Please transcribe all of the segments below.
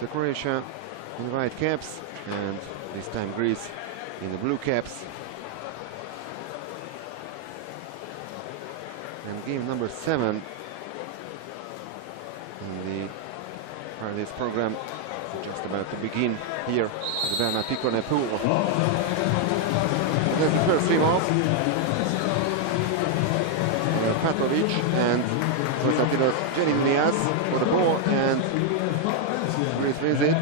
So Croatia in the white caps, and this time Greece in the blue caps. And game number 7 in the part of this program is just about to begin here at the Bernard Piccone pool. There's the first team off. Petrovic and Konstantinos Genidoulias for the ball, and Greece wins it.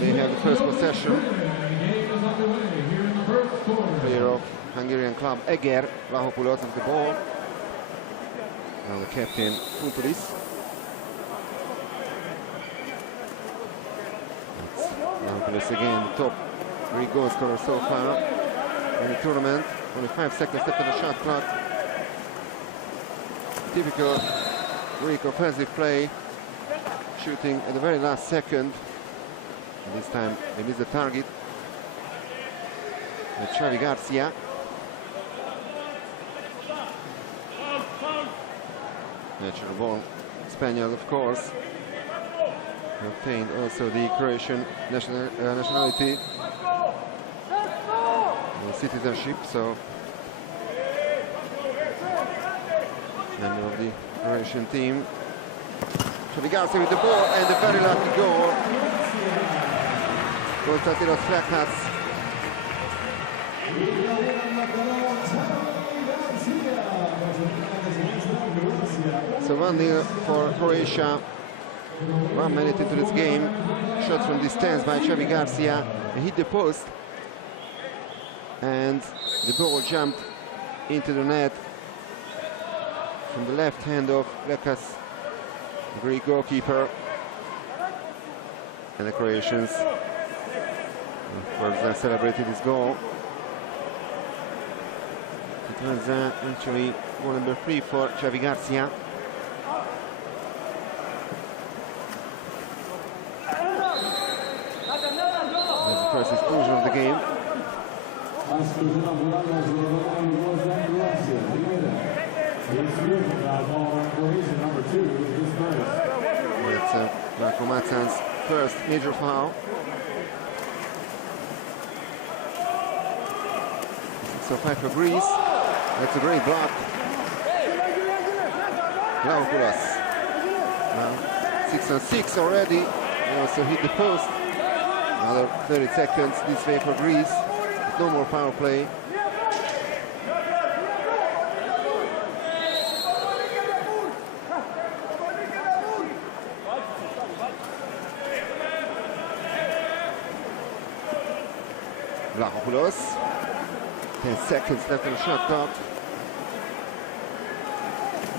They have the first possession. Player of Hungarian club Eger, Waterpolo with the ball. Now the captain Funtulis. Waterpolo again, the top Greek goal scorer so far in the tournament. Only 5 seconds left on the shot clock. Typical Greek offensive play, shooting at the very last second. And this time they missed the target. With Xavi Garcia. Natural born Spaniard, of course. Obtained also the Croatian nationality, citizenship, so member of the Croatian team. Xavi Garcia with the ball, and a very lucky goal. Konstantinos Flekas. So 1-0 for Croatia. 1 minute into this game. Shot from distance by Xavi Garcia. He hit the post, and the ball jumped into the net from the left hand of Flekas, the Greek goalkeeper. And the Croatians, of course, celebrated this goal. It was actually goal number 3 for Xavi Garcia. That's the first exclusion of the game. That's Marko Macan's first major foul. 6-5 for Greece. That's a great block. Laopoulos. Now 6-6 already. They also hit the post. Another 30 seconds this way for Greece. No more power play. Laopoulos. 10 seconds left on the shot clock.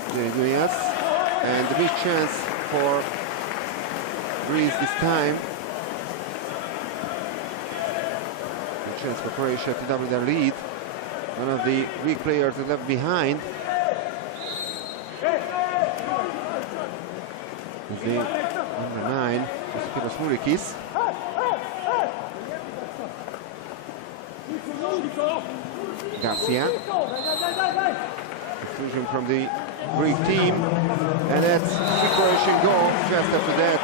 Genidoulias. And the big chance for Greece this time. Big chance for Croatia to double their lead. One of the Greek players is left behind. Is the number 9, Konstantinos Murikis. Garcia. Exclusion from the Greek team, and that's the Croatian goal. Just after that,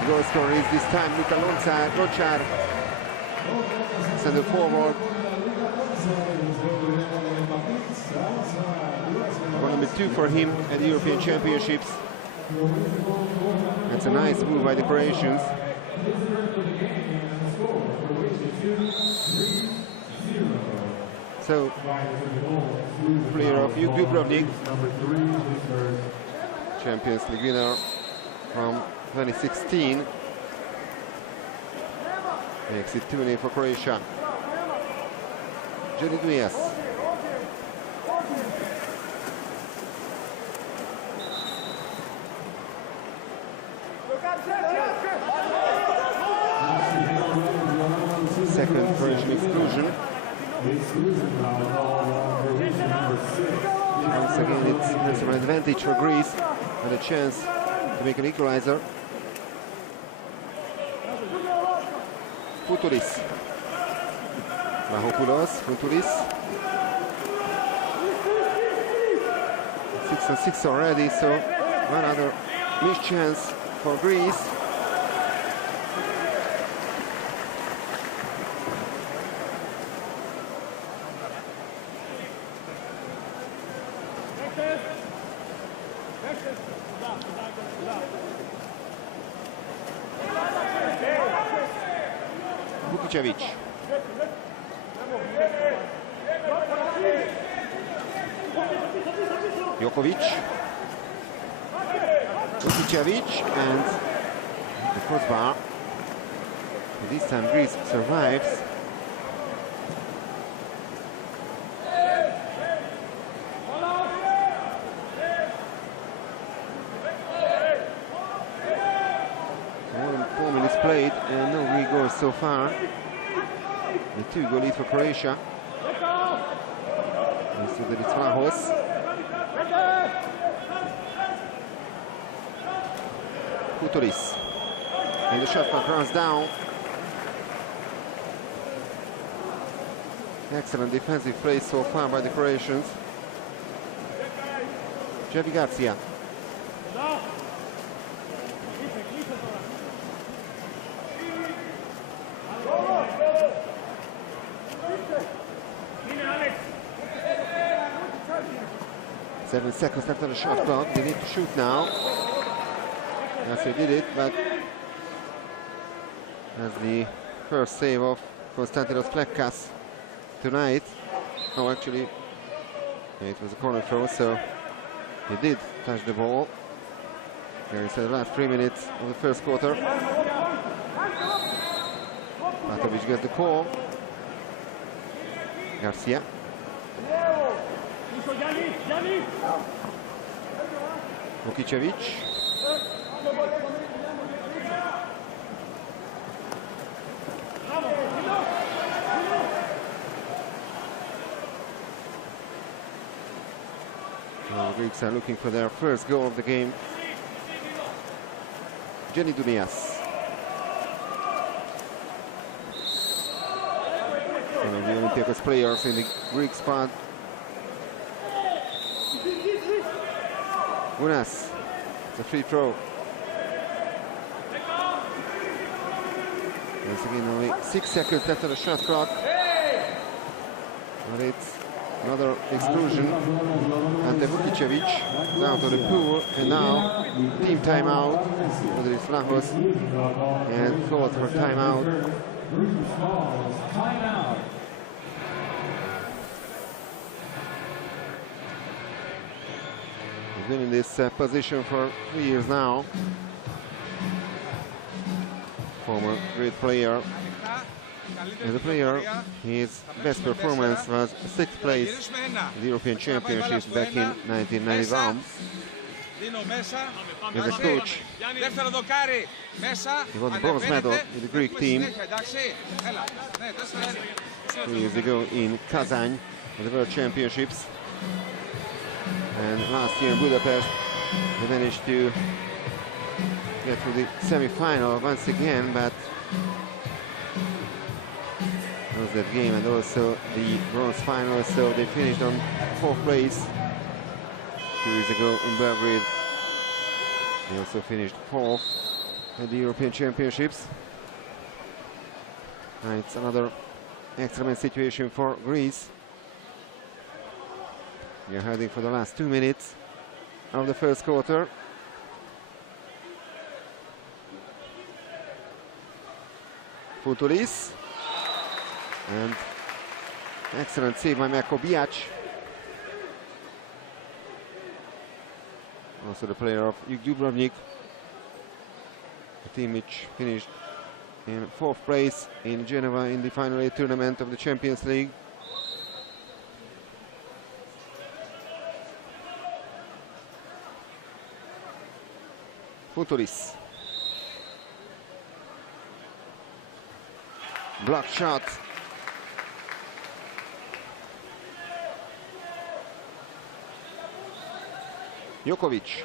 the goal scorer is this time Luka Lončar, center forward. Goal number 2 for him at the European Championships. That's a nice move by the Croatians. So, player of Dubrovnik, number 3, Champions League winner from 2016, makes it 2-0 for Croatia. Genidoulias. Second Croatian exclusion. Once again, it's an advantage for Greece and a chance to make an equalizer. Funtulis. Waterpolo, Funtulis. 6-6 already, so one other missed chance for Greece. Vukicevic. Jokovic. Vukicevic and the crossbar. This time Greece survives. More than 4 minutes played and no Greek goals so far. The 2-goal lead for Croatia. You see that it's Vlahos. Kutulis. And the shot clock runs down. Excellent defensive play so far by the Croatians. Javi Garcia. Seven seconds left on the shot clock. They need to shoot now. Yes, they did it, but as the first save of Konstantinos Flekas tonight. Oh, actually, it was a corner throw, so he did touch the ball. Here is the last 3 minutes of the first quarter. Patovic gets the call. Garcia. Vukicevic. The Greeks are looking for their first goal of the game. Jenny Dunias. One of the Olympiacos players in the Greek squad. Unas, it's a free throw. Once again, only 6 seconds left on the shot clock. But it's another exclusion. Ante Vukicevic is out of the pool, and now team timeout. Whether it's Vlahos and called for timeout. He's been in this position for 3 years now. Former great player. As a player, his best performance was 6th place in the European Championships back in 1991. As a coach, he won the bronze medal in the Greek team 2 years ago in Kazan at the World Championships. And last year in Budapest, they managed to get to the semi-final once again, but was that game and also the bronze final, so they finished on 4th place 2 years ago in Belgrade. They also finished 4th at the European Championships. It's another excellent situation for Greece. They're heading for the last 2 minutes of the first quarter. Futulis. And excellent save by Marko Bijac. Also the player of Dubrovnik, the team which finished in 4th place in Geneva in the Final 8 tournament of the Champions League. Futulis. Block shot. Jokovic.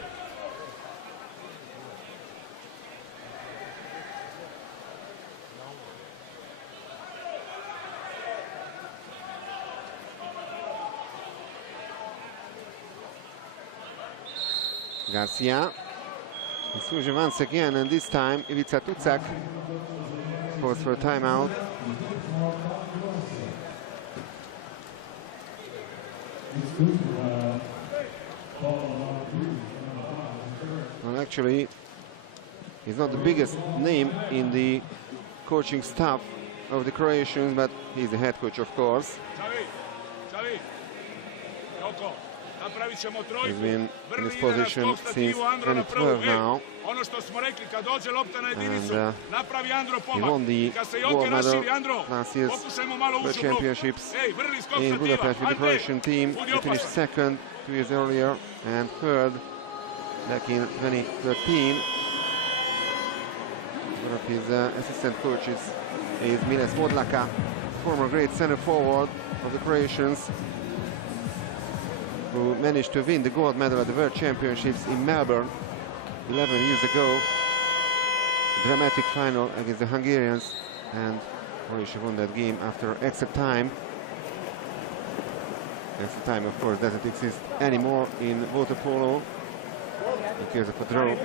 Garcia. Exclusion once again, and this time Ivica Tucak calls for a timeout. Well, actually, he's not the biggest name in the coaching staff of the Croatians, but he's the head coach, of course. He's been in this position since 2012 now. And he won the gold medal last year's World Championships in Budapest with the Croatian team. He finished second 2 years earlier and third back in 2013. One of his assistant coaches is Miles Modlaka, former great center forward of the Croatians, who managed to win the gold medal at the World Championships in Melbourne 11 years ago. Dramatic final against the Hungarians, and Croatia won that game after extra time. Extra time, of course, doesn't exist anymore in Waterpolo in case of a draw.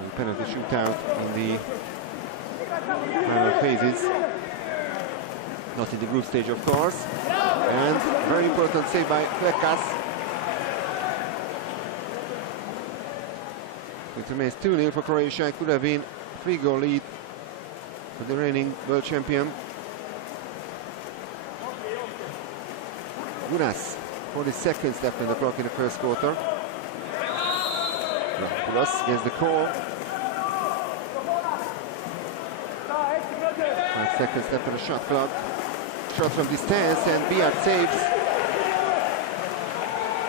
The penalty shootout in the final phases, not in the group stage, of course. And very important save by Flekas. It remains 2-0 for Croatia. It could have been a 3-goal lead for the reigning world champion. Gunas, 40 seconds left on the clock in the first quarter. Gunas against the call. 5 seconds left on the shot clock. Shot from distance, and Biak saves.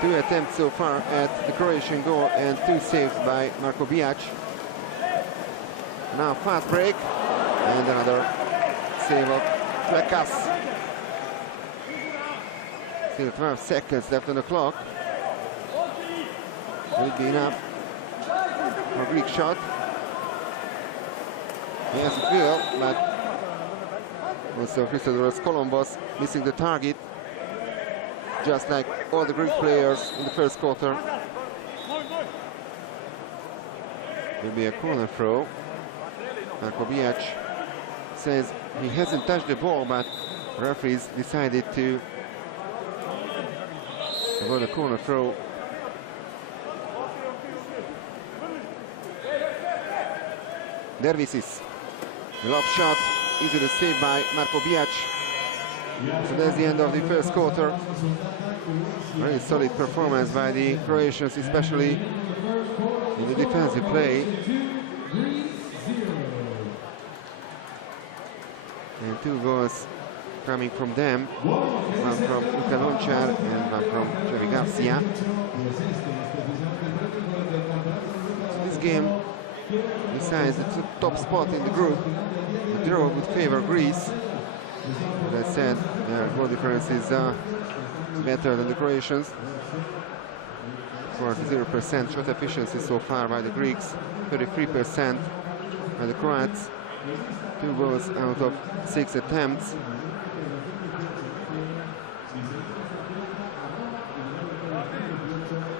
2 attempts so far at the Croatian goal and 2 saves by Marko Bijac. Now fast break and another save of Flekas. Still 12 seconds left on the clock. Will be enough for a Greek shot. Yes, it will, but also Christodoulos Columbus missing the target, just like all the Greek players in the first quarter. Will be a corner throw. Marko Bijac says he hasn't touched the ball, but referees decided to avoid a corner throw. Dervisis, the lob shot, easily saved by Marko Bijac. So that's the end of the first quarter. Very solid performance by the Croatians, especially in the defensive play. And 2 goals coming from them, one from Luka Lončar and one from Javi Garcia. So this game, besides the top spot in the group, the draw would favor Greece. As I said, their goal difference is better than the Croatians. Of course, 0% shot efficiency so far by the Greeks, 33% by the Croats. 2 goals out of 6 attempts.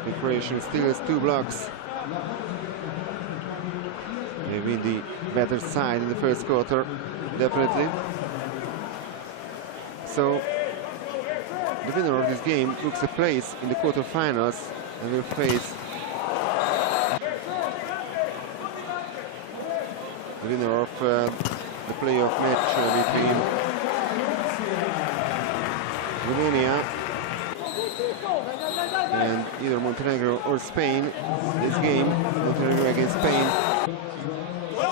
The Croatians still has 2 blocks. They win the better side in the first quarter, definitely. So the winner of this game looks a place in the quarterfinals and will face the winner of the playoff match between Romania and either Montenegro or Spain. This game, Montenegro against Spain,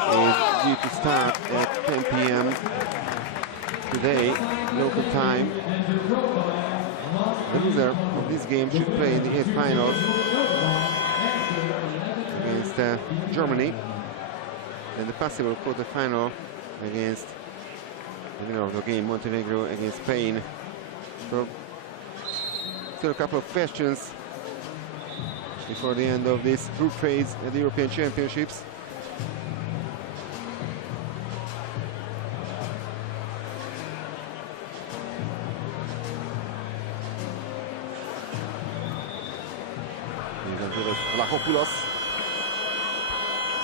is due to start at 10 p.m. today, local time. The loser of this game should play in the 8th finals against Germany, and the possible quarterfinal against the winner of the game, Montenegro against Spain. So, still a couple of questions before the end of this group phase at the European Championships. Vlachopoulos,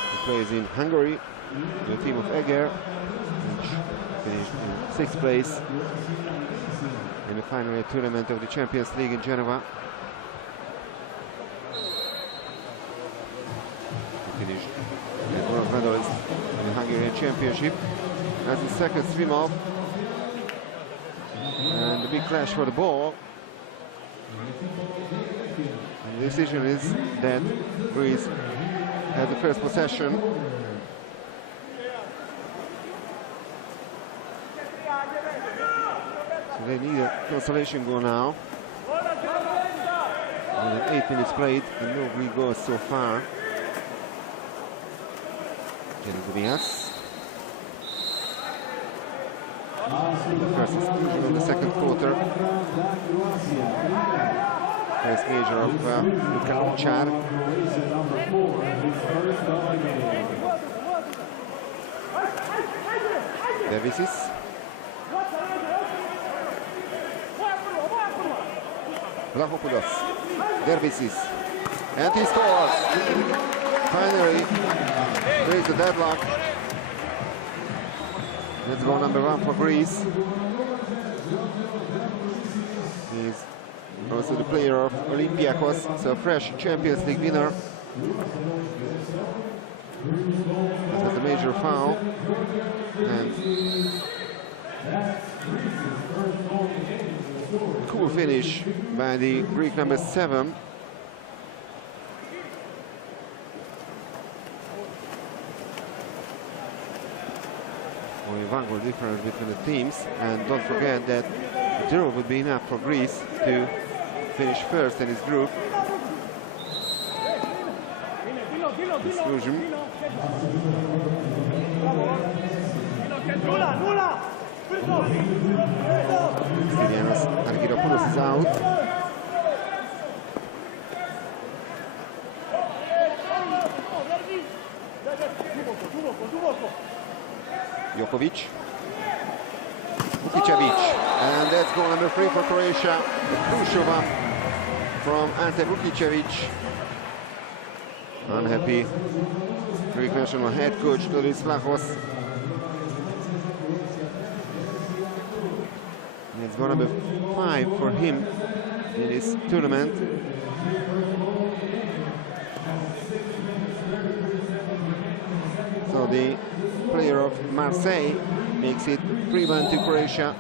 who plays in Hungary, the team of Eger, which finished in 6th place in the final tournament of the Champions League in Geneva. He finished as bronze medalist in the Hungarian Championship. That's the second swim-off. And the big clash for the ball. And the decision is that Greece has the first possession. So they need a consolation goal now. And 8 minutes played and no Greek goals so far. Diaz. The first exclusion of the second quarter. First major of Croatia. Davisis. Waterpolo. Dervisis. And he scores! Finally, breaks the deadlock. Let's go number 1 for Greece. He's also the player of Olympiacos, so fresh Champions League winner. That was a major foul. And cool finish by the Greek number 7. Only 1 goal difference between the teams, and don't forget that a draw would be enough for Greece to finish first in his group. Exclusion. Stylianos Argyropoulos is out. Jokovic. Vukicevic. And that's goal number 3 for Croatia. A crucial one from Ante Vukicevic. Unhappy Greek national head coach Doris Vlachos. It's goal number 5 for him in this tournament. So the player of Marseille makes it 3-1 to Croatia.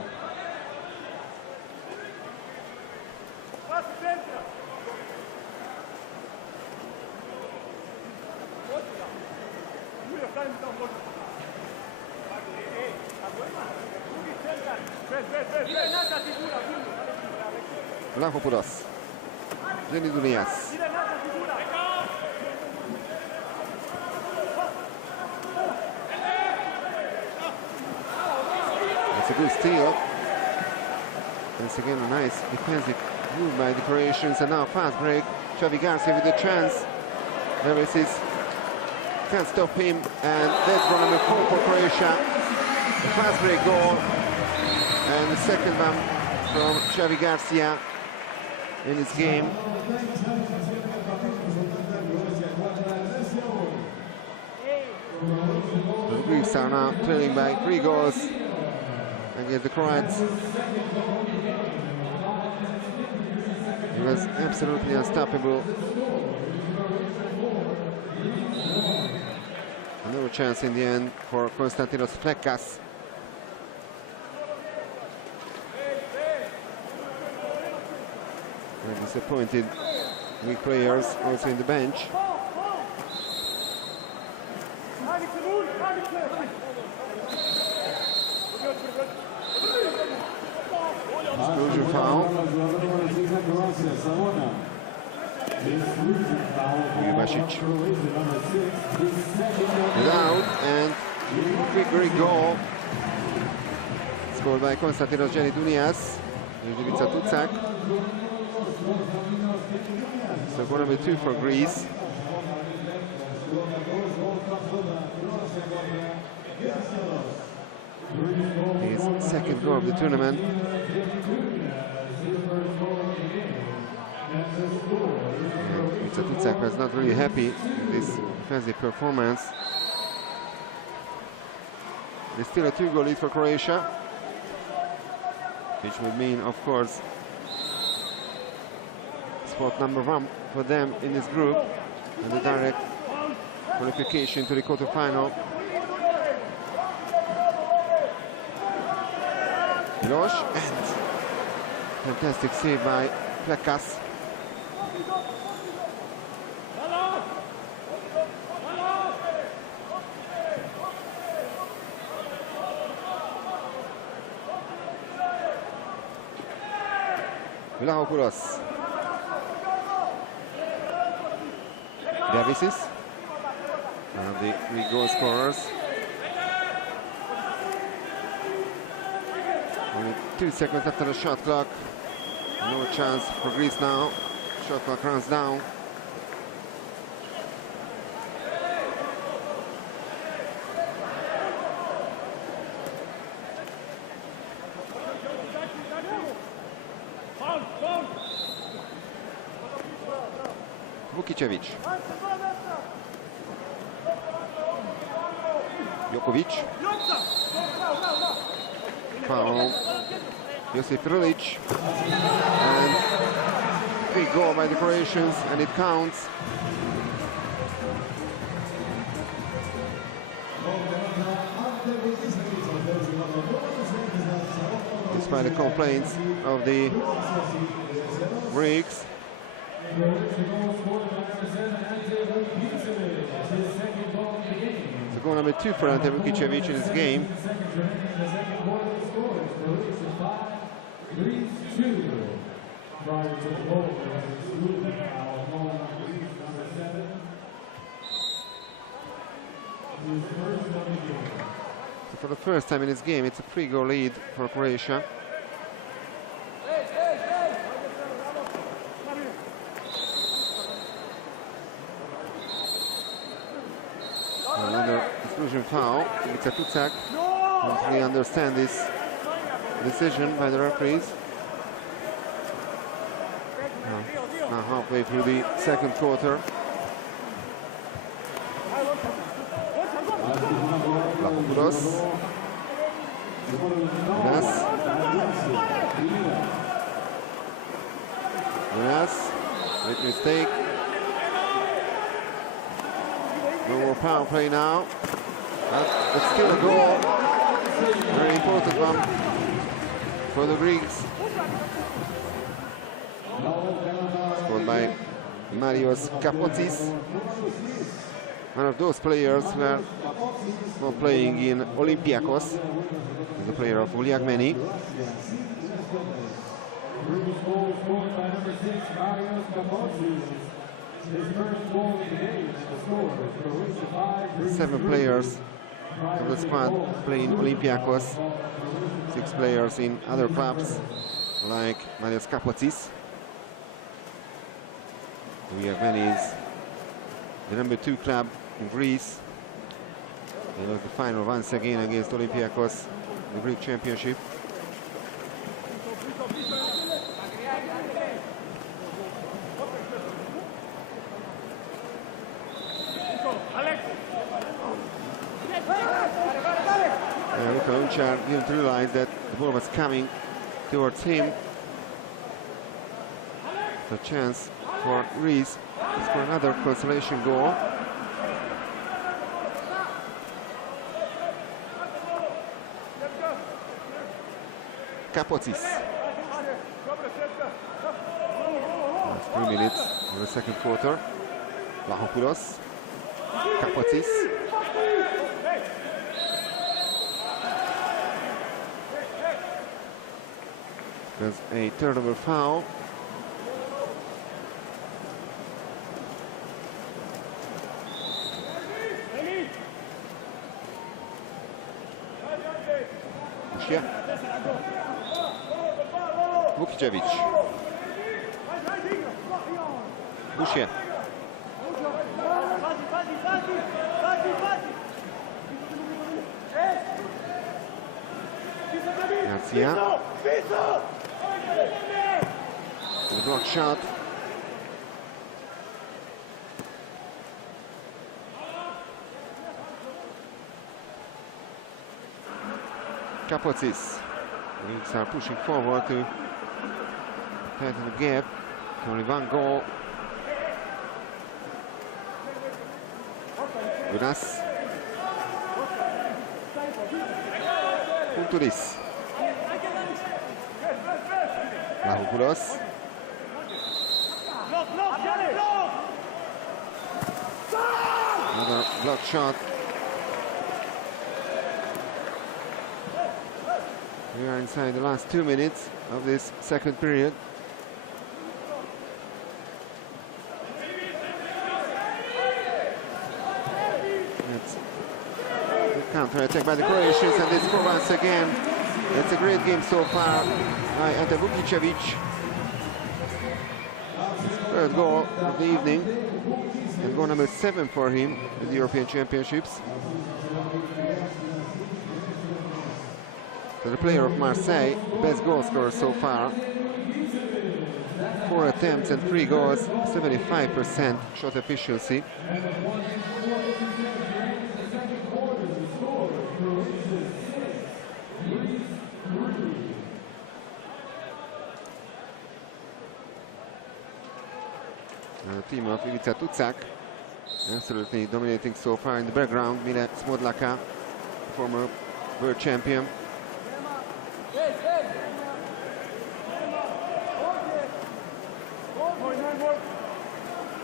Vlachopoulos. Diaz. It's a good steal. Once again, a nice defensive move by the Croatians, and now fast break. Xavi Garcia with the chance. Dervisis can't stop him, and that's goal number 4 for Croatia. A fast break goal, and the second one from Xavi Garcia in this game. The Greeks are now trailing by 3 goals against the Croats. He was absolutely unstoppable. No chance in the end for Konstantinos Flekas. Very disappointed Greek players also in the bench. Exclusion foul. Jubasic without, and quick Greek goal scored by Konstantinos Diaz. Ivica Tucak. So goal number 2 for Greece. His second goal of the tournament. Tucak was not really happy with this defensive performance. There's still a 2-goal lead for Croatia, which would mean, of course, spot number 1 for them in this group and the direct qualification to the quarterfinal. Milos, and fantastic save by Plekas. Vlahopoulos. Davisis, one of the 3 goal scorers. Only 2 seconds after the shot clock. No chance for Greece now. Shot clock runs down. Vukicevic. Jokovic. Foul. Josip Rulic. And free goal by the Croatians, and it counts. Despite the complaints of the Greeks. So goal number 2 for Ante Vukicevic in this game. So for the first time in this game, it's a 3-goal lead for Croatia. Another exclusion foul. It's a Tucak. I don't really understand this decision by the referees. Now halfway through the second quarter. Vlahopoulos. Jonas. Great mistake. No more power play now. But still a goal. Very important one for the Greeks. Scored by Marios Kapotsis. One of those players who are playing in Olympiakos. He's a player of Uliagmeni. Seven players of the squad play in Olympiakos. 6 players in other clubs, like Marios Kapotsis. Uliagmeni is the number 2 club in Greece. They lost the final once again against Olympiakos, the Greek championship. Lonchar didn't realize that the ball was coming towards him. The chance for Greece is for another consolation goal. Kapotsis. Last 3 minutes in the second quarter. Vlahopoulos. Kapotsis. There's a turnover foul. Vukicevic. Bushia. Garcia. The block shot. Kapotsis. Greeks are pushing forward to tighten the gap. Only 1 goal. Jonas. Kunturis. Waterpolo. Another block shot. We are inside the last 2 minutes of this second period. It's a counter-attack by the Croatians, and they score once again. It's a great game so far by Ante Vukicevic. Third goal of the evening, and goal number 7 for him in the European Championships. So the player of Marseille, best goal scorer so far. 4 attempts and 3 goals, 75% shot efficiency. The team of Ivica Tucak absolutely dominating so far in the background. Mile Smodlaka, former world champion.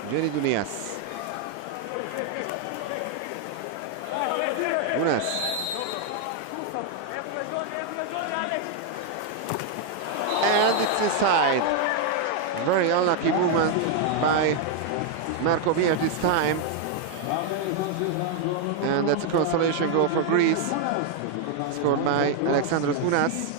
Jenny Dunias. Unas. And it's inside. Very unlucky movement by Marko Bijac this time. And that's a consolation goal for Greece, scored by Alexandros Unas.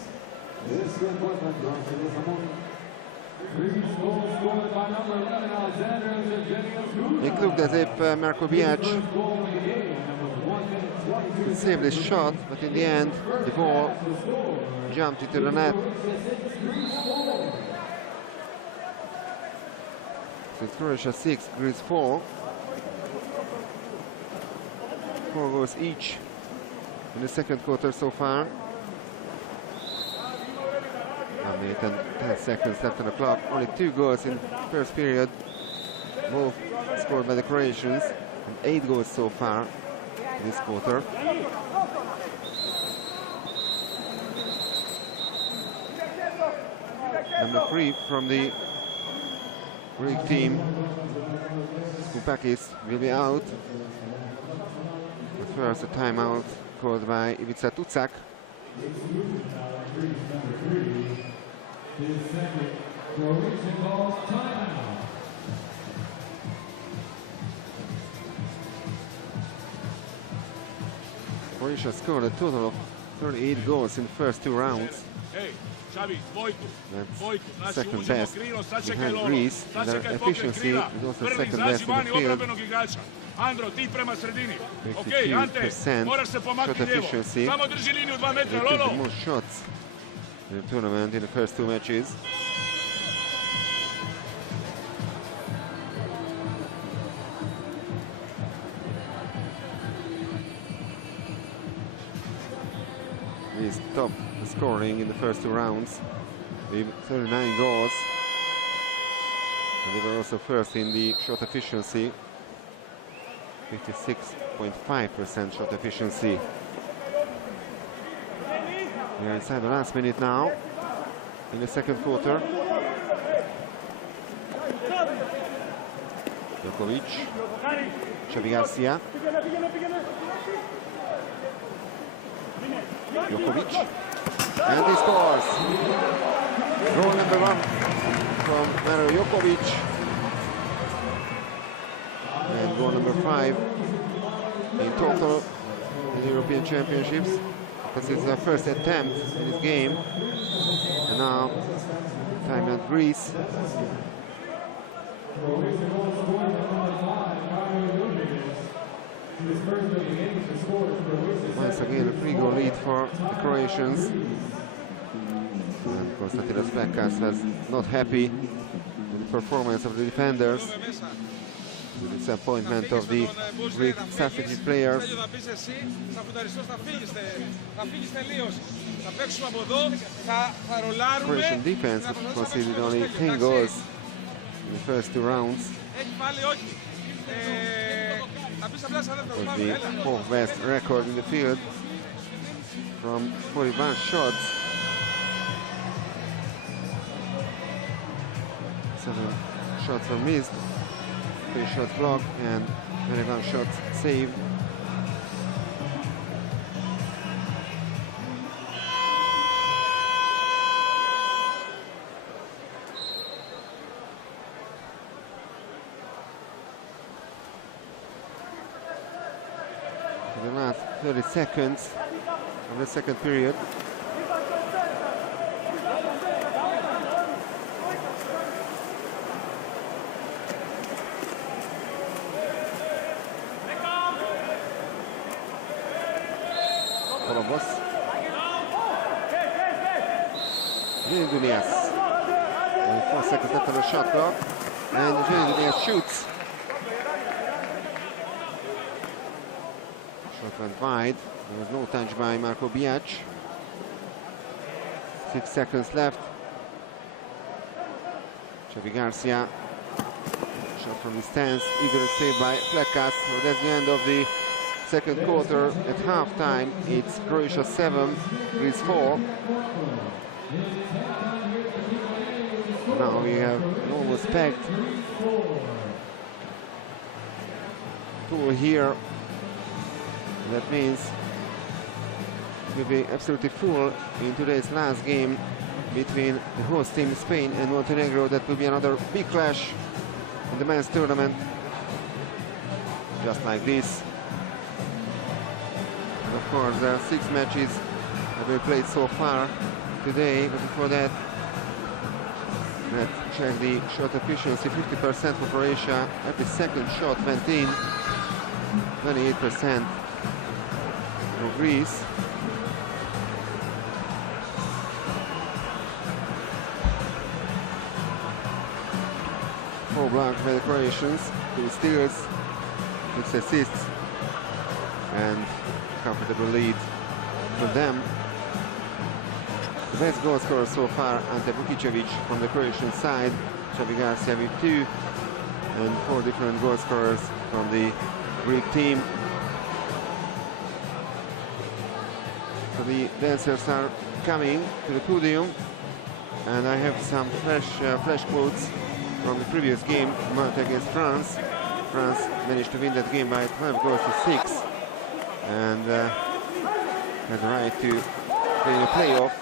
It looked as if Marko Bijac saved his shot, but in the end the ball jumped into the net. So it's Croatia 6, Greece 4. 4 goals each in the second quarter so far. 1 minute and 10 seconds left on the clock. Only 2 goals in the first period, both scored by the Croatians, and 8 goals so far in this quarter. Number 3 from the Greek team, Koupakis, will be out. But first a timeout called by Ivica Tucak. Croatia scored a total of 38 goals in the first 2 rounds. That's second best behind Greece. Their efficiency is also second best in the field. 52% shot efficiency. They took the most shots in the tournament in the first 2 matches. Greece top scoring in the first 2 rounds with 39 goals, and they were also first in the shot efficiency, 56.5% shot efficiency. We are inside the last minute now in the second quarter. Djokovic, Xavi Garcia, Djokovic, and he scores. Goal number 1 from Maro Djokovic, and goal number 5 in total in the European Championships, because it's their first attempt in this game. And now time at Greece. Once again a 3-goal lead for the Croatians. And Konstantinos Flekas was not happy with the performance of the defenders, the disappointment of the Greek substitute players. Croatian defense conceded only 10 goals in the first 2 rounds. Was the 4th best record in the field from 41 shots. 7 shots were missed, 3 shots blocked, and 21 shots saved. In the last 30 seconds of the second period. Kolobos. 4 seconds left on the shot clock, and Dunias shoots. Shot went wide. There was no touch by Marco Biac. 6 seconds left. Xavi Garcia. Shot from the stance, easily saved by Flekas. So that's the end of the second quarter. At halftime, it's Croatia 7, Greece 4. Now we have an almost packed pool here. That means it will be absolutely full in today's last game between the host team Spain and Montenegro. That will be another big clash in the men's tournament, just like this. And of course, there are 6 matches that we played so far today, but before that, let's check the shot efficiency. 50% for Croatia. Every second shot went in. 28% for Greece. Four blocks by the Croatians, 2 steals, 6 assists, and comfortable lead for them. The best goal scorer so far, Ante Vukicevic from the Croatian side, Xavi Garcia with 2, and 4 different goal scorers from the Greek team. So the dancers are coming to the podium, and I have some flash quotes from the previous game, Malta against France. France managed to win that game by 12 goals to 6, and had the right to play in a playoff.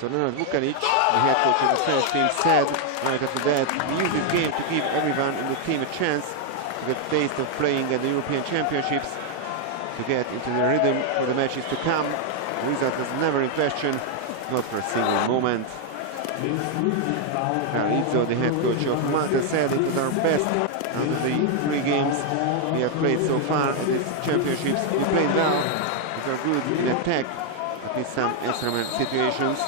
So Leonard Vukanic, the head coach of the French team, said right after that, we use this game to give everyone in the team a chance to get a taste of playing at the European Championships, to get into the rhythm for the matches to come. The result was never in question, not for a single moment. Izzo, the head coach of Malta, said it was our best out of the 3 games we have played so far at these championships. We played well, we were good in attack, but with some extra situations.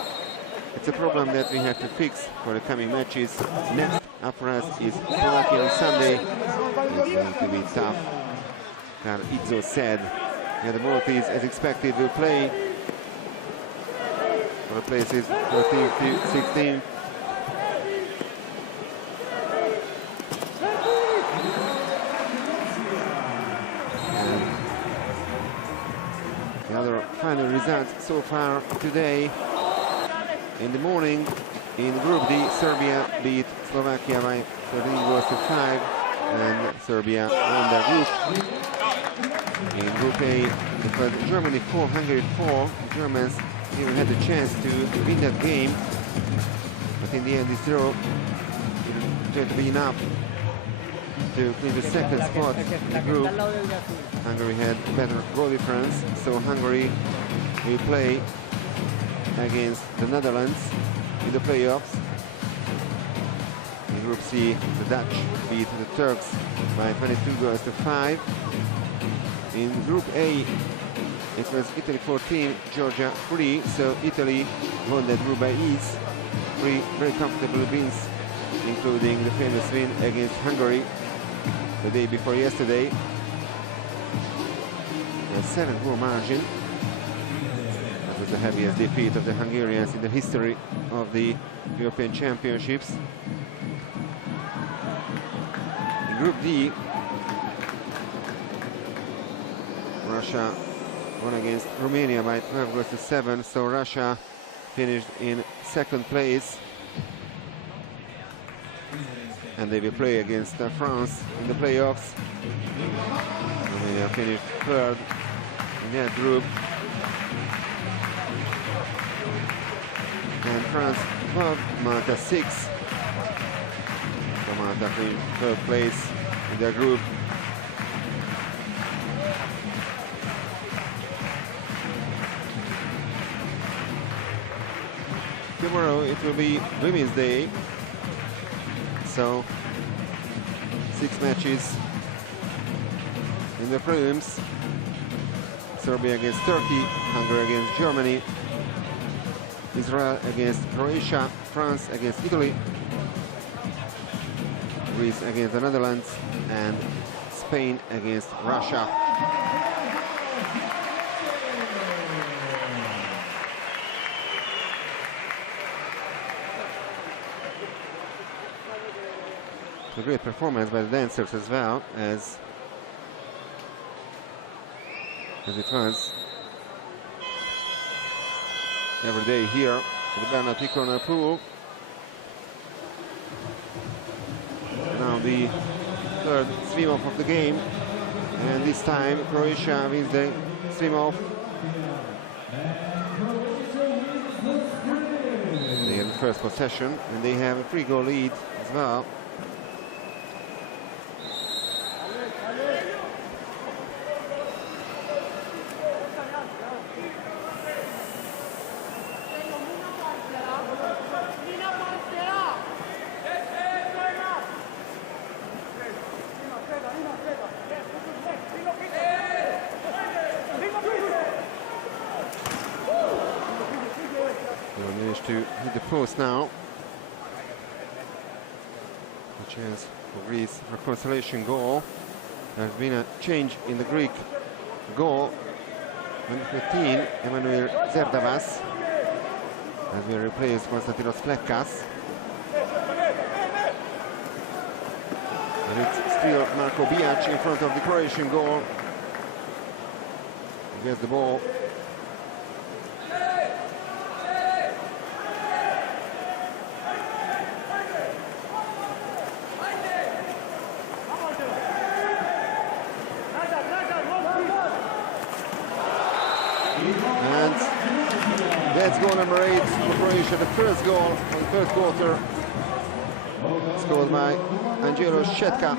It's a problem that we have to fix for the coming matches. Next up for us is Slovakia on Sunday. It's going to be tough, Karl Izzo said. Yeah, the Maltese, as expected, will play for places 14 to 16. And the other final results so far today. In the morning, in Group D, Serbia beat Slovakia by 13 goals to 5, and Serbia won the group. In Group A, it was Germany 4, Hungary 4. The Germans even had the chance to win that game, but in the end, this draw didn't going to be enough to clean the second spot in the group. Hungary had better goal difference, so Hungary will play against the Netherlands in the playoffs. In Group C, the Dutch beat the Turks by 22 goals to 5. In Group A, it was Italy 14, Georgia 3, so Italy won that group by ease. 3 very comfortable wins, including the famous win against Hungary the day before yesterday. A 7-goal margin. That was the heaviest defeat of the Hungarians in the history of the European Championships. In Group D, Russia won against Romania by 12 goals to 7, so Russia finished in second place, and they will play against France in the playoffs. Romania finished third in that group, and France above Malta 6. So Malta finished third place in their group. Tomorrow it will be Women's Day, so 6 matches in the prelims. Serbia against Turkey, Hungary against Germany, Israel against Croatia, France against Italy, Greece against the Netherlands, and Spain against Russia. A great performance by the dancers as well, as it was every day here at the Bernati Corner Pool. Now the third swim-off of the game, and this time Croatia wins the swim-off. They have the first possession, and they have a 3-goal lead as well. To hit the post now, a chance for Greece for a consolation goal. There has been a change in the Greek goal. Number 15, Emmanuel Zerdavas, has been replaced Konstantinos Flekas. And it's still Marko Bijac in front of the Croatian goal. He gets the ball. And that's goal number 8 for Croatia, the first goal of the first quarter, scored by Angelo Shetka.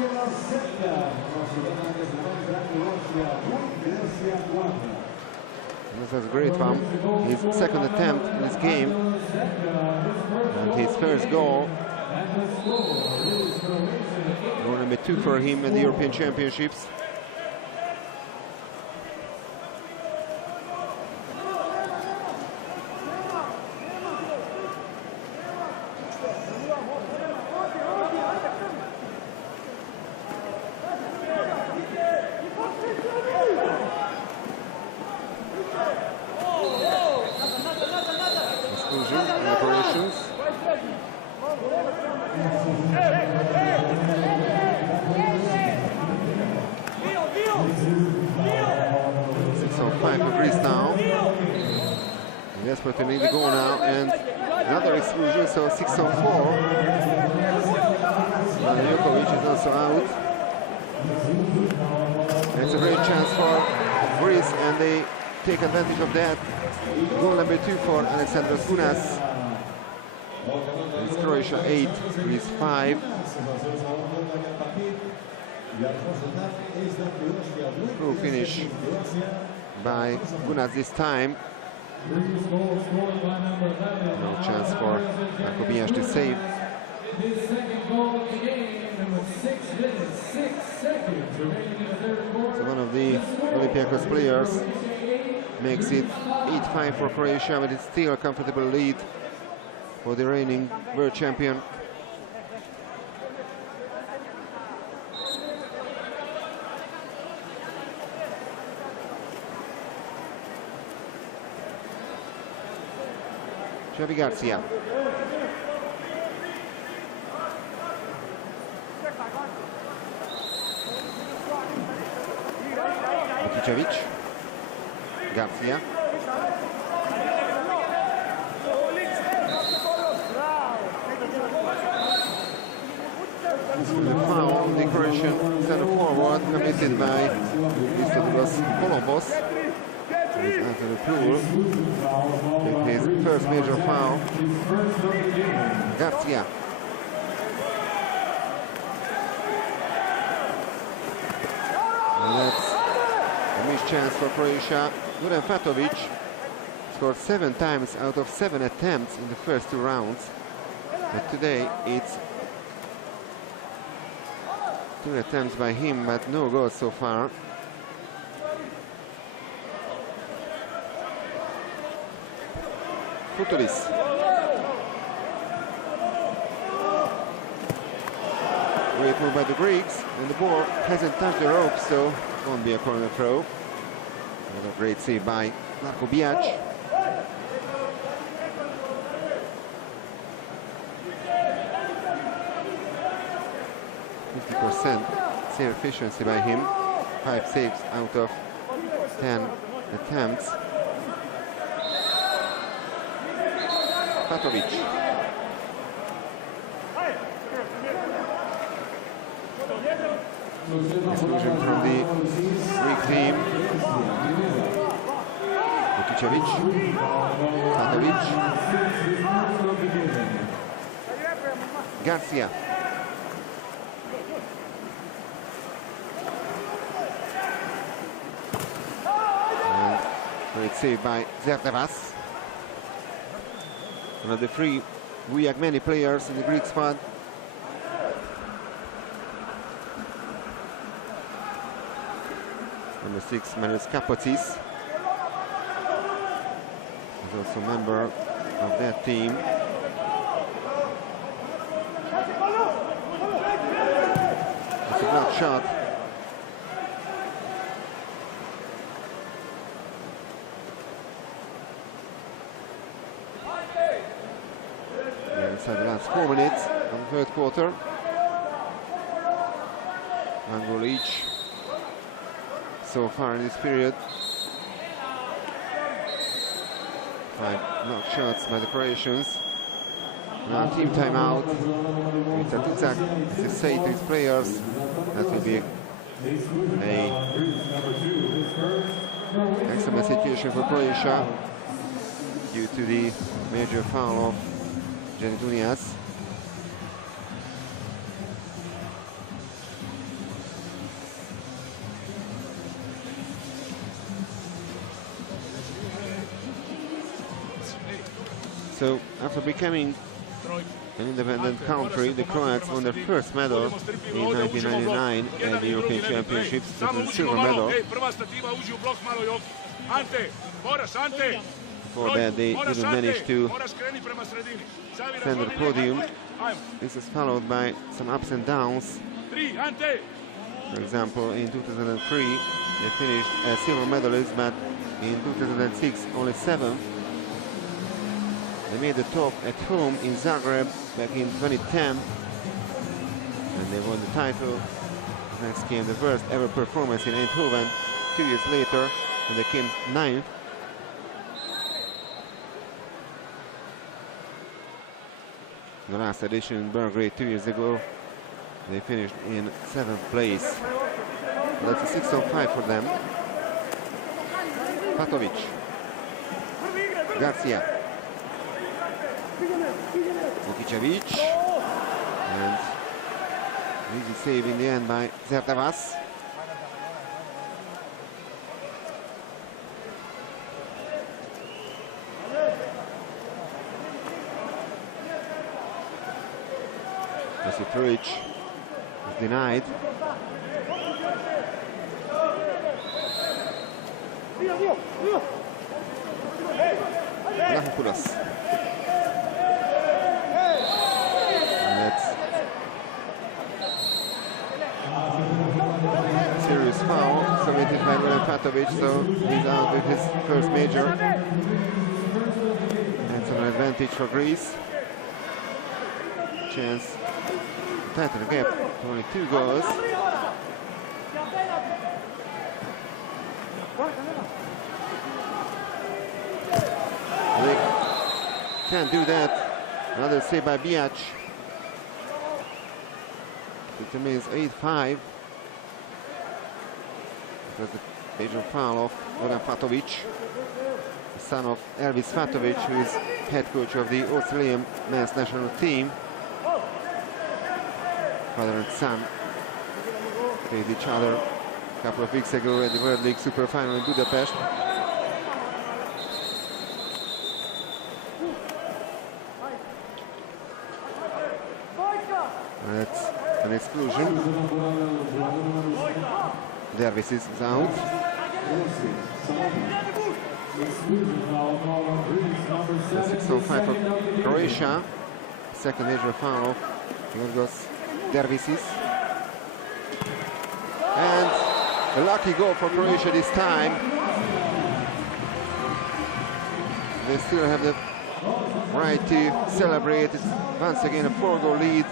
This was a great one, his second attempt in this game, and his first goal. Goal number 2 for him in the European Championships. Desperately need to go now, and another exclusion, so 6-on-4. Jokovic is also out. It's a great chance for Greece, and they take advantage of that. Goal number 2 for Alexandros Gunas. It's Croatia 8, Greece 5. Full finish by Gunas this time. No chance for Marko Bijac to save. So one of the Olympiacos players makes it 8-5 for Croatia, but it's still a comfortable lead for the reigning world champion. Xavi Garcia. Vukicevic. Garcia. The foul on the Croatian center forward committed by Columbus. He's under the pool with his first major foul. Garcia. And that's a missed chance for Croatia. Duran Fatovic scored 7 times out of 7 attempts in the first 2 rounds. But today it's 2 attempts by him, but no goals so far. Futuris. Great move by the Greeks, and the ball hasn't touched the rope, so it won't be a corner throw. Another great save by Marko Bijac. 50% save efficiency by him. 5 saves out of 10 attempts. Fatovic. Exclusion from the Greek team. Vukicevic. Fatovic. Garcia. And great save by Zertevas. One of the 3 Vujagmeni players in the Greek squad. Number 6, Maris Kapotsis, is also a member of that team. It's a block shot. Inside the last 4 minutes of the third quarter. 1 goal each so far in this period. 5 block shots by the Croatians. Now team timeout. Mr. Tucak has to say to his players that will be a excellent situation for Croatia due to the major foul of Genitunias. So after becoming an independent country, the Croats won their first medal in 1999 at the European Championships. It was a silver medal. For that, they even managed to stand at the podium. This is followed by some ups and downs. For example, in 2003, they finished as silver medalists, but in 2006, only 7th. They made the top at home in Zagreb back in 2010, and they won the title. Next came the first ever performance in Eindhoven 2 years later, and they came 9th. The last edition in Belgrade 2 years ago, they finished in 7th place. That's a 6-5 for them. Fatovic. Garcia. Vukicevic. And easy save in the end by Zertevas. Josipovic is denied. Lahopoulos. Serious foul committed by Goran Fatovic, so he's out with his first major. That's an advantage for Greece. Chance to tighten the gap to only 2 goals. They can't do that. Another save by Bijac. It remains 8-5. It was the major foul of Goran Fatovic, the son of Elvis Fatovic, who is head coach of the Australian men's national team. Father and son played each other a couple of weeks ago at the World League Super Final in Budapest. That's an exclusion. Dervis is out. 6-5 for Croatia. Second major foul of Yorgos Dervisis. And a lucky goal for Croatia this time. They still have the right to celebrate. It's once again a 4-goal lead.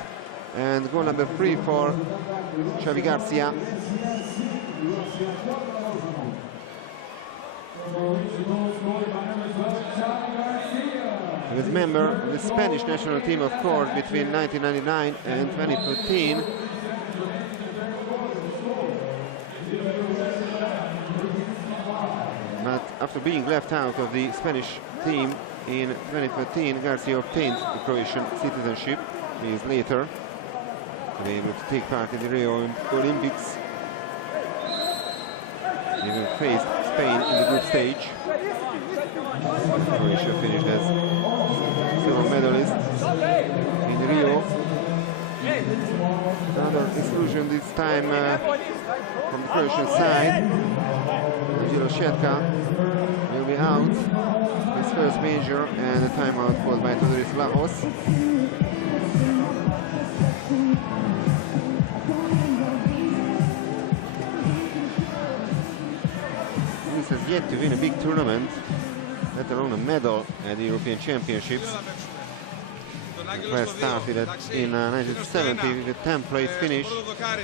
And goal number 3 for Xavi Garcia. He was a member of the Spanish national team, of course, between 1999 and 2013. But after being left out of the Spanish team in 2013, Garcia obtained the Croatian citizenship years later to be able to take part in the Rio Olympics. He even faced Spain in the group stage. Croatia finished as silver medalist in Rio. Another exclusion this time from the Croatian side. Angelo Shetka will be out. His first major, and a timeout called by Todoris Vlahos. Greece has yet to win a big tournament, let alone a medal at the European Championships. The first started in 1970 with a 10th place finish.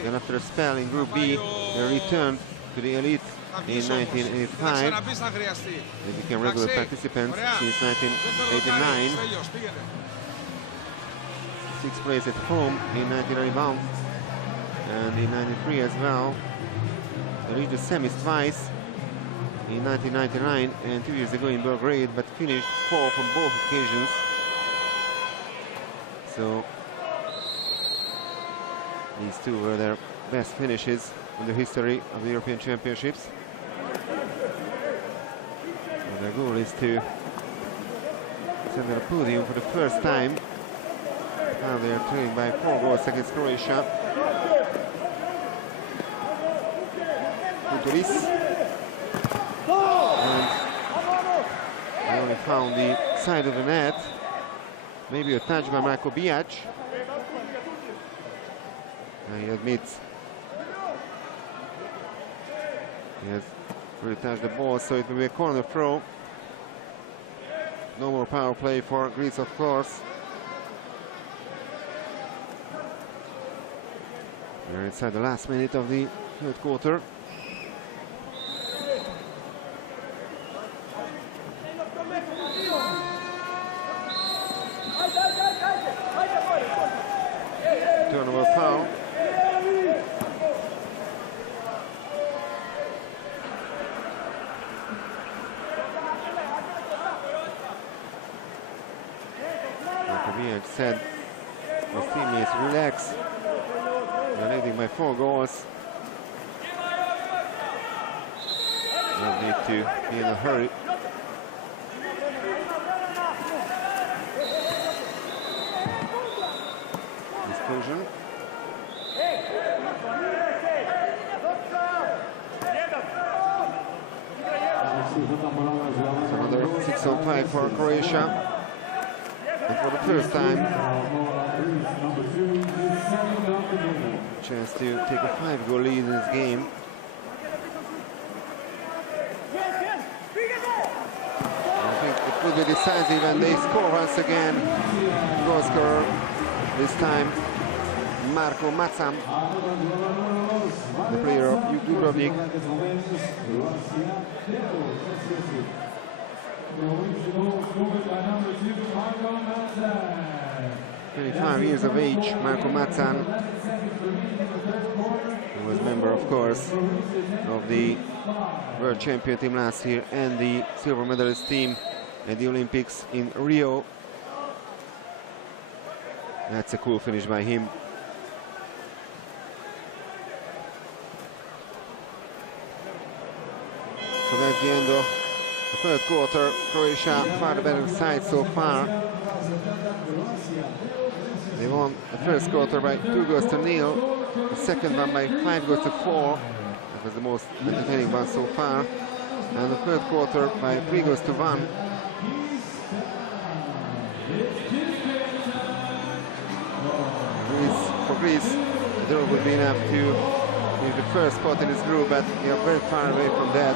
Then after a spell in Group B, they returned to the elite in 1985. They became regular participants since 1989. 6th place at home in 1991 and in 93 as well. They reached the semis twice in 1999 and 2 years ago in Belgrade, but finished 4th on both occasions. So these two were their best finishes in the history of the European Championships. And their goal is to send a podium for the first time. Now they are trailing by 4 goals against Croatia. Kutulis. And they only found the side of the net. Maybe a touch by Marko Bijac. And he admits he has really touched the ball, so it will be a corner throw. No more power play for Greece, of course. We're inside the last minute of the third quarter. Turnover foul. Marko said his teammates, relax. They're leading by 4 goals. Don't need to be in a hurry. Exclusion. Another 6-5 for Croatia. And for the first time, chance to take a 5-goal lead in this game. I think it will be decisive, and they score once again. Goal scorer this time, Marko Macam, the player of Dubrovnik. 25 years of age, Marko Macan. He was member, of course, of the World Champion team last year and the silver medalist team at the Olympics in Rio. That's a cool finish by him. So that's the end of the third quarter. Croatia far the better side so far. They won the first quarter by 2-0, the second one by 5-4. That was the most entertaining one so far. And the third quarter by 3-1. For Greece, the draw would be enough to finish the first spot in this group, but they are very far away from that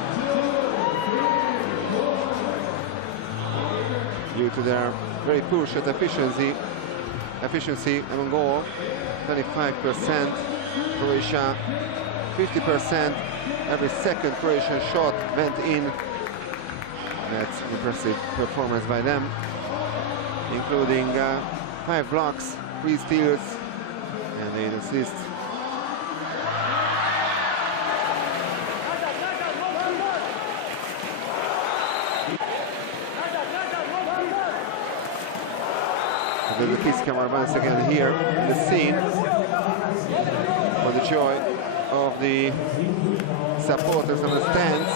due to their very poor shot efficiency among all. 25%, Croatia 50%. Every second Croatian shot went in. That's impressive performance by them, including 5 blocks, 3 steals, and 8 assists. The Letiska are once again here in the scene for the joy of the supporters on the stands.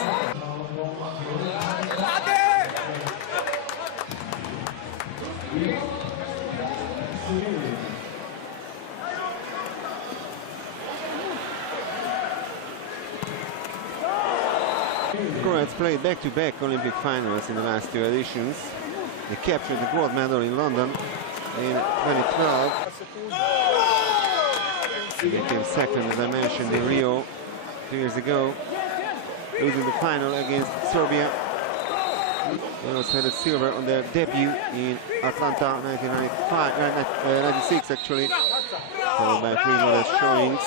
The Croats played back-to-back Olympic finals in the last 2 editions. They captured the gold medal in London in 2012. They became second, as I mentioned, in Rio 2 years ago, losing the final against Serbia. They also had a silver on their debut in Atlanta 96 actually, followed by 3 modest showings.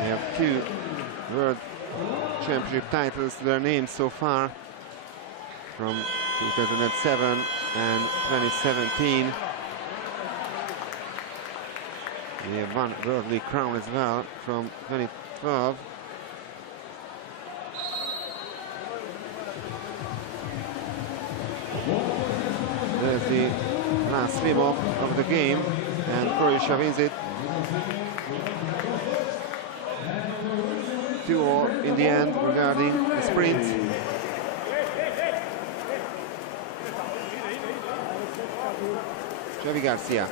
They have 2 World Championship titles to their names so far, from 2007 and 2017. They have 1 worldly crown as well from 2012. There's the last swim off of the game, and Croatia wins it 2-all in the end regarding the sprint. Xavi Garcia.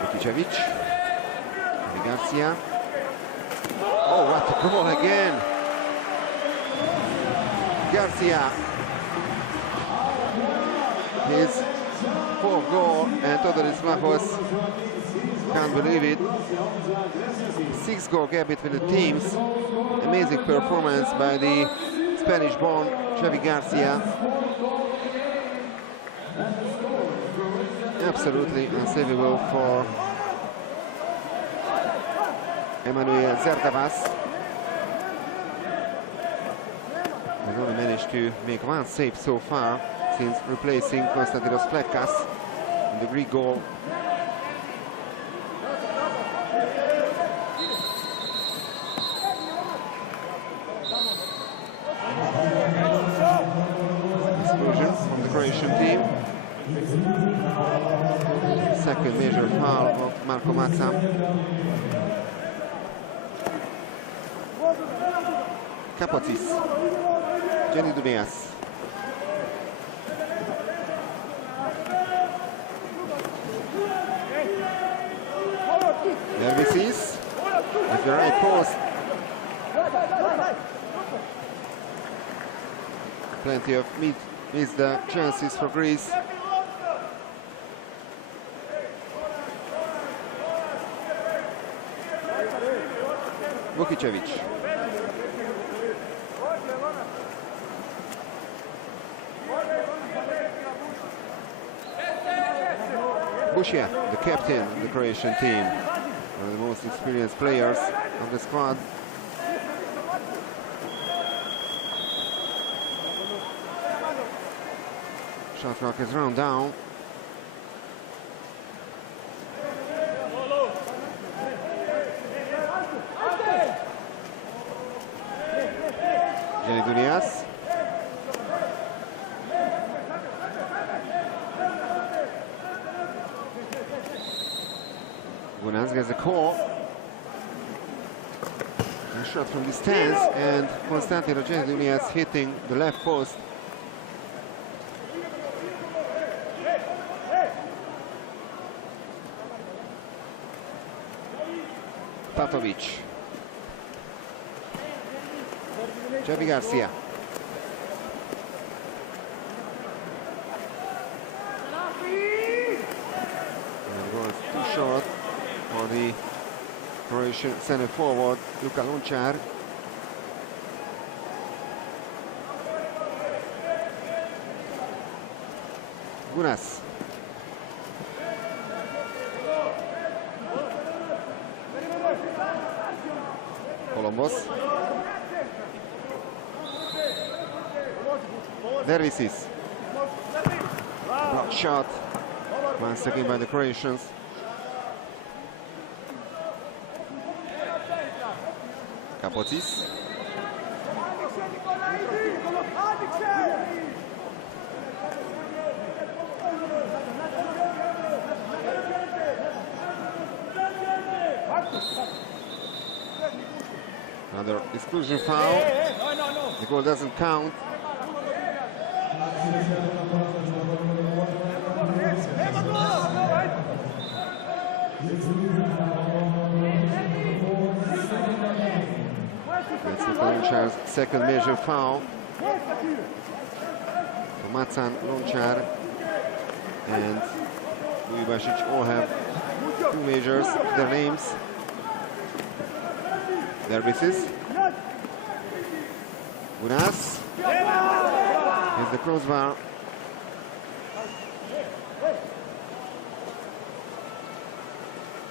Vukicevic. Xavi Garcia. Oh, what a goal again! Garcia. His 4th goal, and Todoris Vlahos can't believe it. 6-goal gap between the teams. Amazing performance by the Spanish-born Xavi Garcia. Absolutely unsavable for Emmanuel Zerdavas. He's only managed to make 1 save so far since replacing Konstantinos Flekas in the Greek goal. Explosion from the Croatian team. Second major foul of Marko Macan. Kapocis. Jenny Dumias. Nervisis at the right post. Plenty of missed chances for Greece. Vukicevic. the captain of the Croatian team, one of the most experienced players of the squad. Shot clock is run down. Jenny Dunias. Gunas gets a call. A shot from distance, and Constantino Jenny Dunias hitting the left post. Tatovic. Javi Garcia. And it was too short for the Croatian center forward, Luka Lončar. Gunas. Columbus. Dervisis. Block shot once again by the Croatians. Kapocis. Another exclusion foul. The goal doesn't count. That's Lončar's second major foul. So Matan, Lončar, and Ljubasic all have two majors to their names. Dervisis. Gunas. Here's the crossbar.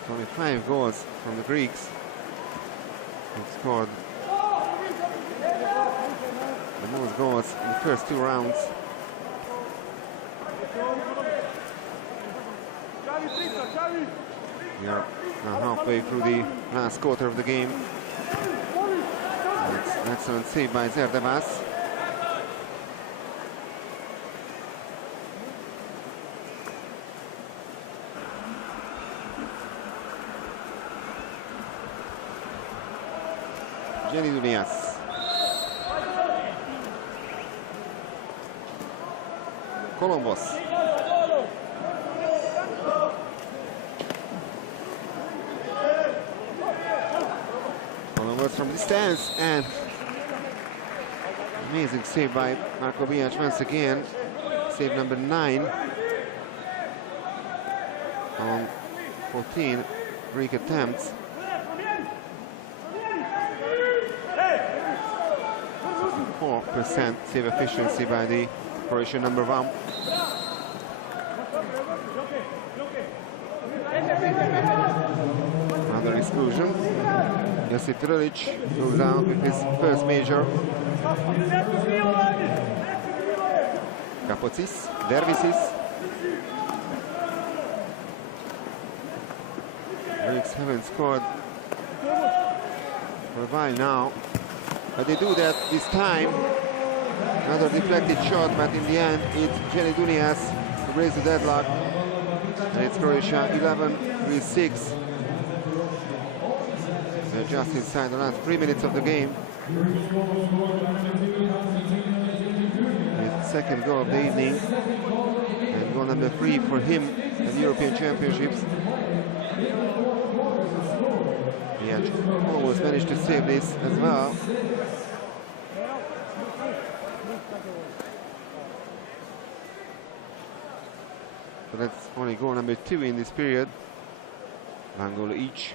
Only 5 goals from the Greeks. They've scored the most goals in the first 2 rounds. We are now halfway through the last quarter of the game. That's an excellent save by Zerdevas. Jenny Dunias. Columbus. Columbus from distance, and amazing save by Marko Bijac once again. Save number 9 on 14 Greek attempts. 4% save efficiency by the Croatian number 1. Another exclusion. Josip Trlic goes out with his first major. Kapocis, Dervisis. Greeks haven't scored for a while now, but they do that this time. Another deflected shot, but in the end it's Jenny Dunias who breaks the deadlock, and it's Croatia 11-6. They're just inside the last 3 minutes of the game. His second goal of the evening, and goal number 3 for him at the European Championships. He almost managed to save this as well. So that's only goal number 2 in this period. 1 goal each.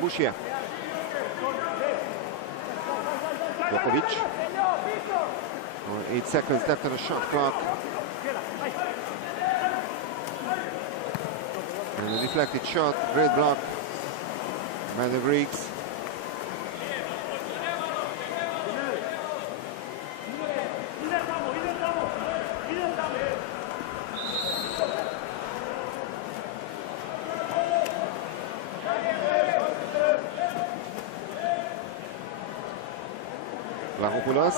Bushia. Jokovic. 8 seconds left on the shot clock. And a deflected shot, great block by the Greeks. Waterpolo.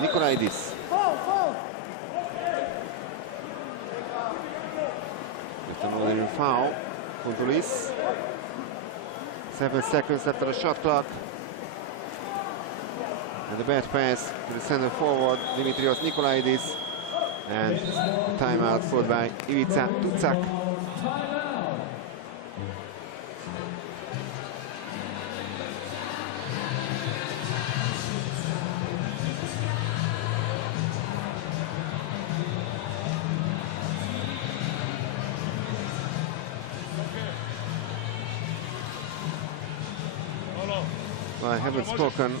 Nikolaidis. Just another foul. Kontulis. 7 seconds after the shot clock. And the bad pass to the center forward, Dimitrios Nikolaidis. And timeout followed by Ivica Tucak. Well, I haven't spoken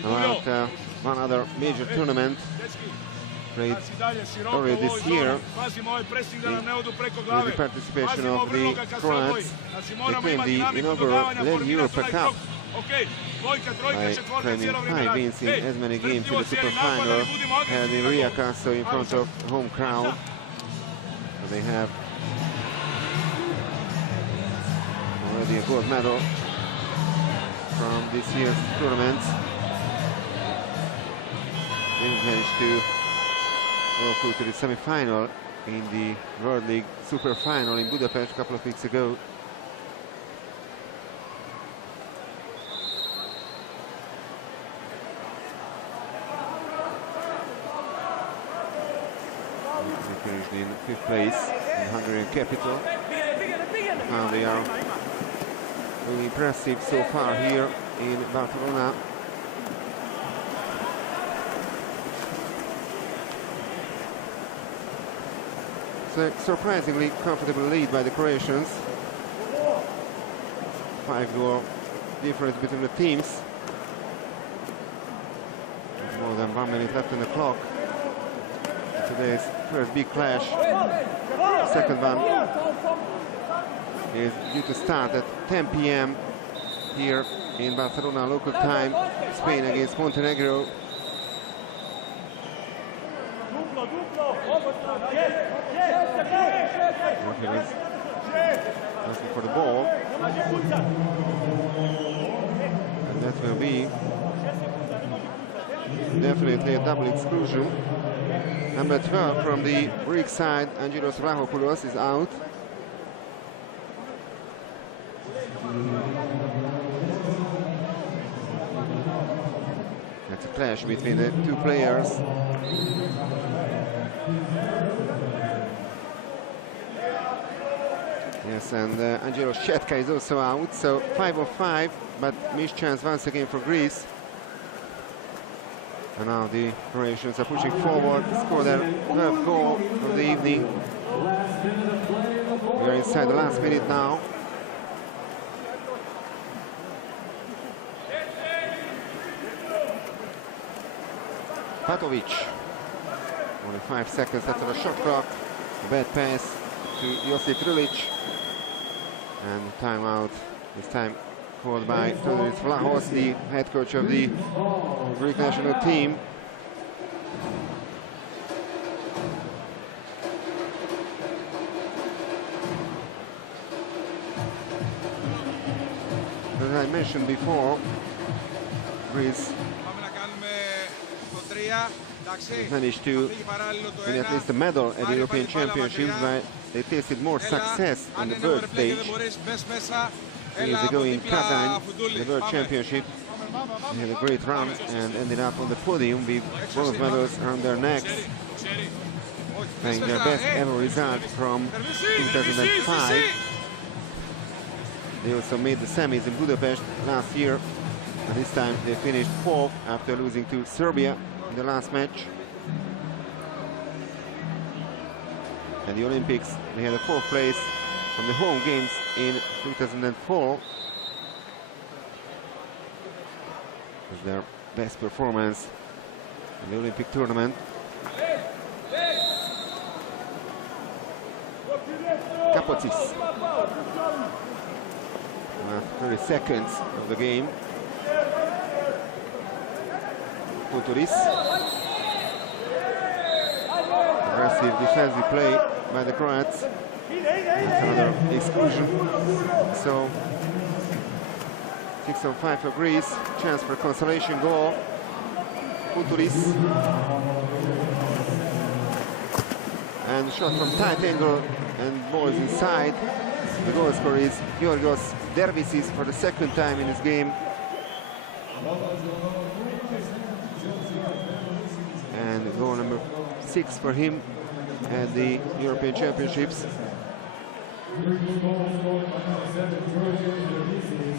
about one other major tournament played already this year with the participation of the Croats. They claimed the inaugural Land Europa Cup by claiming 5 wins in as many games in the Super Final held in Rijeka, so in front of home crowd. So they have already a gold medal from this year's tournament. They managed to go through to the semi-final in the World League Super Final in Budapest a couple of weeks ago. They finished in 5th place in Hungarian capital. Now they are really impressive so far here in Barcelona. It's a surprisingly comfortable lead by the Croatians. 5-goal difference between the teams. There's more than 1 minute left on the clock. Today's first big clash. Second one is due to start at 10 p.m. here in Barcelona local time. Spain against Montenegro. Asking for the ball. And that will be definitely a double exclusion. Number 12 from the Greek side, Angelos Rahopoulos, is out. That's a clash between the two players. Yes, and Angelos Shetka is also out, so 5 of 5, but missed chance once again for Greece. And now the Croatians are pushing forward to score their 12th goal of the evening. We are inside the last minute now. Patovic. Only 5 seconds after the shot clock. A bad pass to Josip Rulic. And timeout this time called by Todoric Vlahos, the head coach of the Greek national team. As I mentioned before, Greece managed to win at least a medal at the European Championships, but they tasted more success on the world stage. 3 years ago in Kazan, the World Championship, they had a great run and ended up on the podium with bronze medals around their necks, playing their best ever result from 2005. They also made the semis in Budapest last year, and this time they finished 4th after losing to Serbia in the last match. At the Olympics, they had a 4th place from the home games in 2004. It was their best performance in the Olympic tournament. Kapocis. 30 seconds of the game. Futuris. Aggressive defensive play by the Croats. That's another exclusion. So 6 on 5 for Greece. Chance for consolation goal. Futuris. And shot from tight angle and ball is inside. The goal scorer is Georgios Dervisis for the second time in this game. And goal number 6 for him at the European Championships.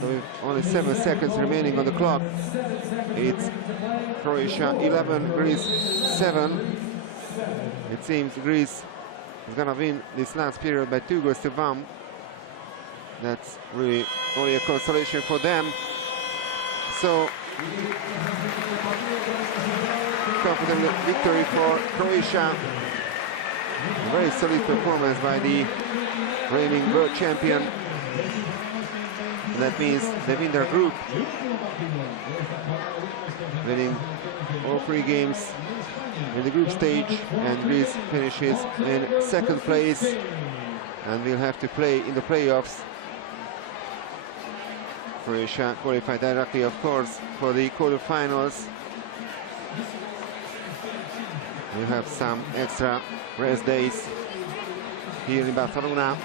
So with only 7 seconds remaining on the clock, it's Croatia 11, Greece 7. It seems Greece is gonna win this last period by 2 goals to 1. That's really only a consolation for them. So confident victory for Croatia. A very solid performance by the reigning world champion. And that means they win their group, winning all 3 games in the group stage, and Greece finishes in 2nd place and will have to play in the playoffs. Croatia qualified directly, of course, for the quarterfinals. We have some extra rest days here in Barcelona.